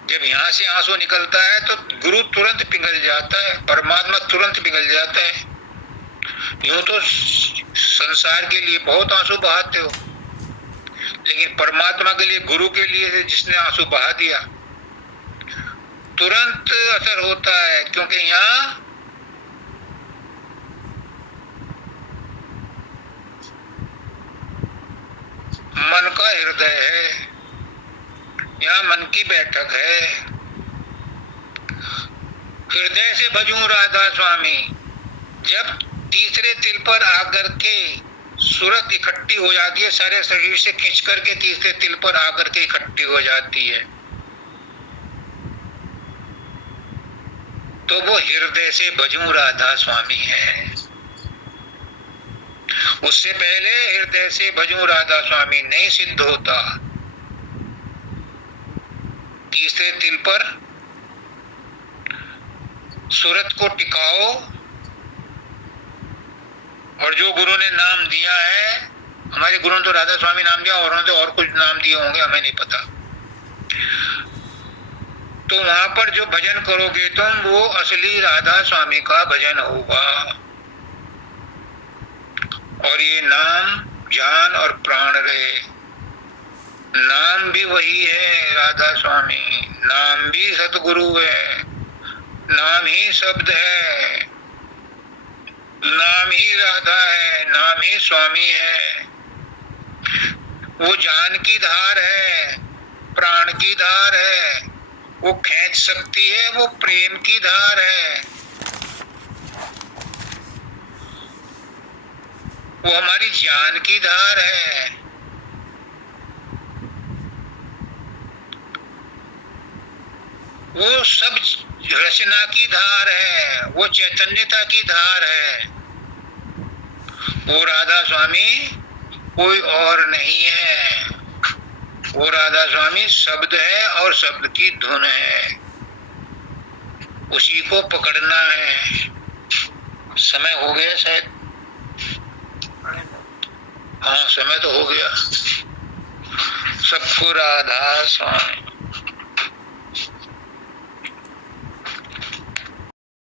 जब यहाँ से आंसू निकलता है तो गुरु तुरंत पिघल जाता है, परमात्मा तुरंत पिघल जाता है। यूं तो संसार के लिए बहुत आंसू बहाते हो, लेकिन परमात्मा के लिए, गुरु के लिए जिसने आंसू बहा दिया, तुरंत असर होता है। क्योंकि यहाँ मन का हृदय है, यहाँ मन की बैठक है। हृदय से भजूं राधा स्वामी। जब तीसरे तिल पर आकर के सूरत इकट्ठी हो जाती है, सारे शरीर से खींच करके तीसरे तिल पर आकर के इकट्ठी हो जाती है, तो वो हृदय से भजूं राधा स्वामी है। उससे पहले हृदय से भजूं राधा स्वामी नहीं सिद्ध होता। तीसरे तिल पर सूरत को टिकाओ, और जो गुरु ने नाम दिया है, हमारे गुरु ने तो राधा स्वामी नाम दिया, और उन्होंने और कुछ नाम दिए होंगे, हमें नहीं पता। तो वहां पर जो भजन करोगे तुम, वो असली राधा स्वामी का भजन होगा। और ये नाम जान और प्राण रहे। नाम भी वही है राधा स्वामी, नाम भी सतगुरु है, नाम ही शब्द है, नाम ही राधा है, नाम ही स्वामी है। वो जान की धार है, प्राण की धार है, वो खींच सकती है, वो प्रेम की धार है, वो हमारी जान की धार है। वो सब रचना की धार है, वो चैतन्यता की धार है। वो राधा स्वामी कोई और नहीं है। वो राधा स्वामी शब्द है और शब्द की धुन है, उसी को पकड़ना है। समय हो गया शायद, हाँ समय तो हो गया। सबको राधा स्वामी।